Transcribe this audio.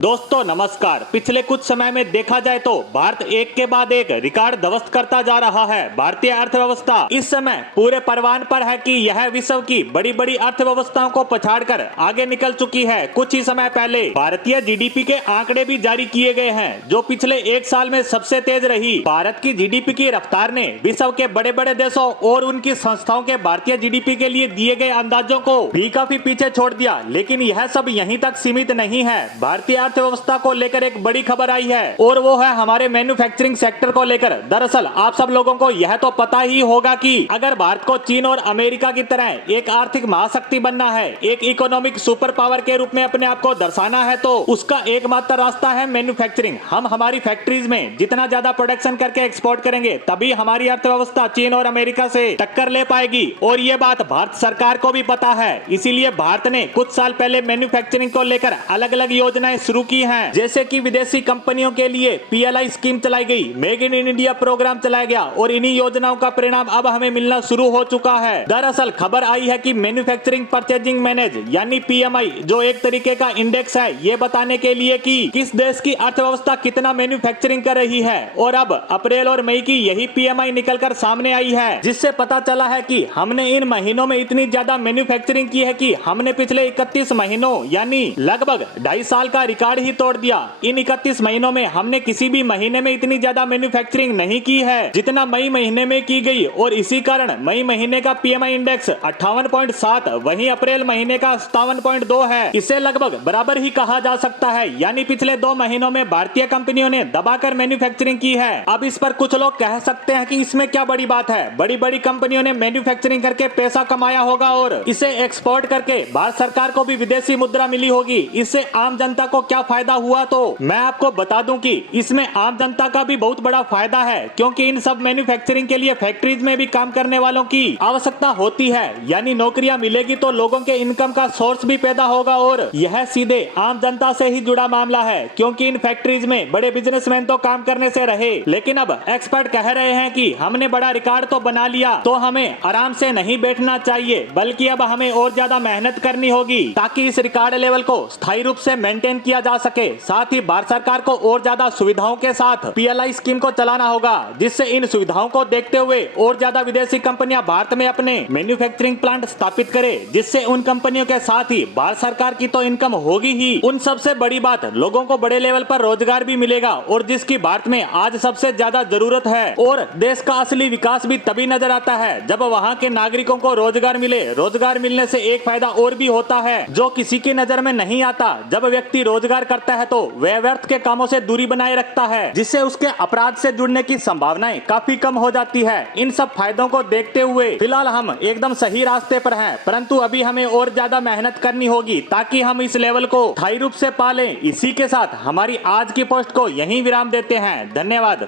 दोस्तों नमस्कार। पिछले कुछ समय में देखा जाए तो भारत एक के बाद एक रिकॉर्ड ध्वस्त करता जा रहा है। भारतीय अर्थव्यवस्था इस समय पूरे परवान पर है कि यह विश्व की बड़ी बड़ी अर्थव्यवस्थाओं को पछाड़कर आगे निकल चुकी है। कुछ ही समय पहले भारतीय जीडीपी के आंकड़े भी जारी किए गए हैं, जो पिछले एक साल में सबसे तेज रही। भारत की जीडीपी की रफ्तार ने विश्व के बड़े बड़े देशों और उनकी संस्थाओं के भारतीय जीडीपी के लिए दिए गए अंदाजों को भी काफी पीछे छोड़ दिया। लेकिन यह सब यहीं तक सीमित नहीं है। भारतीय अर्थव्यवस्था को लेकर एक बड़ी खबर आई है और वो है हमारे मैन्युफैक्चरिंग सेक्टर को लेकर। दरअसल आप सब लोगों को यह तो पता ही होगा कि अगर भारत को चीन और अमेरिका की तरह एक आर्थिक महाशक्ति बनना है, एक इकोनॉमिक सुपर पावर के रूप में अपने आप को दर्शाना है, तो उसका एकमात्र रास्ता है मैन्युफैक्चरिंग। हम हमारी फैक्ट्रीज में जितना ज्यादा प्रोडक्शन करके एक्सपोर्ट करेंगे, तभी हमारी अर्थव्यवस्था चीन और अमेरिका से टक्कर ले पाएगी। और ये बात भारत सरकार को भी पता है। इसीलिए भारत ने कुछ साल पहले मैन्युफैक्चरिंग को लेकर अलग अलग योजनाएं शुरू की हैं, जैसे कि विदेशी कंपनियों के लिए पीएलआई स्कीम चलाई गई, मेक इन इंडिया प्रोग्राम चलाया गया और इन्हीं योजनाओं का परिणाम अब हमें मिलना शुरू हो चुका है। दरअसल खबर आई है कि मैन्युफैक्चरिंग परचेजिंग मैनेज यानी पीएमआई, जो एक तरीके का इंडेक्स है, ये बताने के लिए कि किस देश की अर्थव्यवस्था कितना मैन्युफैक्चरिंग कर रही है। और अब अप्रैल और मई की यही पीएमआई निकलकर सामने आई है, जिससे पता चला है कि हमने इन महीनों में इतनी ज्यादा मैन्युफैक्चरिंग की है कि हमने पिछले 31 महीनों यानी लगभग 2.5 साल का रिकॉर्ड ही तोड़ दिया। इन 31 महीनों में हमने किसी भी महीने में इतनी ज्यादा मैन्युफैक्चरिंग नहीं की है जितना मई महीने में की गई। और इसी कारण मई महीने का पीएमआई इंडेक्स 58.7, वहीं अप्रैल महीने का 57.2 है। इसे लगभग बराबर ही कहा जा सकता है। यानी पिछले 2 महीनों में भारतीय कंपनियों ने दबाकर मैन्युफैक्चरिंग की है। अब इस पर कुछ लोग कह सकते हैं कि इसमें क्या बड़ी बात है, बड़ी बड़ी कंपनियों ने मैन्युफैक्चरिंग करके पैसा कमाया होगा और इसे एक्सपोर्ट करके भारत सरकार को भी विदेशी मुद्रा मिली होगी। इससे आम जनता को क्या फायदा हुआ? तो मैं आपको बता दूं कि इसमें आम जनता का भी बहुत बड़ा फायदा है, क्योंकि इन सब मैन्युफैक्चरिंग के लिए फैक्ट्रीज में भी काम करने वालों की आवश्यकता होती है। यानी नौकरियां मिलेगी तो लोगों के इनकम का सोर्स भी पैदा होगा और यह सीधे आम जनता से ही जुड़ा मामला है, क्योंकि इन फैक्ट्रीज में बड़े बिजनेसमैन तो काम करने से रहे। लेकिन अब एक्सपर्ट कह रहे हैं कि हमने बड़ा रिकॉर्ड तो बना लिया, तो हमें आराम से नहीं बैठना चाहिए, बल्कि अब हमें और ज्यादा मेहनत करनी होगी ताकि इस रिकॉर्ड लेवल को स्थायी रूप से मेंटेन किया जा सके। साथ ही भारत सरकार को और ज्यादा सुविधाओं के साथ पीएलआई स्कीम को चलाना होगा, जिससे इन सुविधाओं को देखते हुए और ज्यादा विदेशी कंपनियां भारत में अपने मैन्युफैक्चरिंग प्लांट स्थापित करें, जिससे उन कंपनियों के साथ ही भारत सरकार की तो इनकम होगी ही, उन सबसे बड़ी बात लोगों को बड़े लेवल पर रोजगार भी मिलेगा, और जिसकी भारत में आज सबसे ज्यादा जरूरत है। और देश का असली विकास भी तभी नजर आता है जब वहाँ के नागरिकों को रोजगार मिले। रोजगार मिलने से एक फायदा और भी होता है, जो किसी की नजर में नहीं आता। जब व्यक्ति रोजगार करता है तो वह व्यर्थ के कामों से दूरी बनाए रखता है, जिससे उसके अपराध से जुड़ने की संभावनाएं काफी कम हो जाती है। इन सब फायदों को देखते हुए फिलहाल हम एकदम सही रास्ते पर हैं, परंतु अभी हमें और ज्यादा मेहनत करनी होगी ताकि हम इस लेवल को स्थायी रूप से पालें। इसी के साथ हमारी आज की पोस्ट को यहीं विराम देते हैं। धन्यवाद।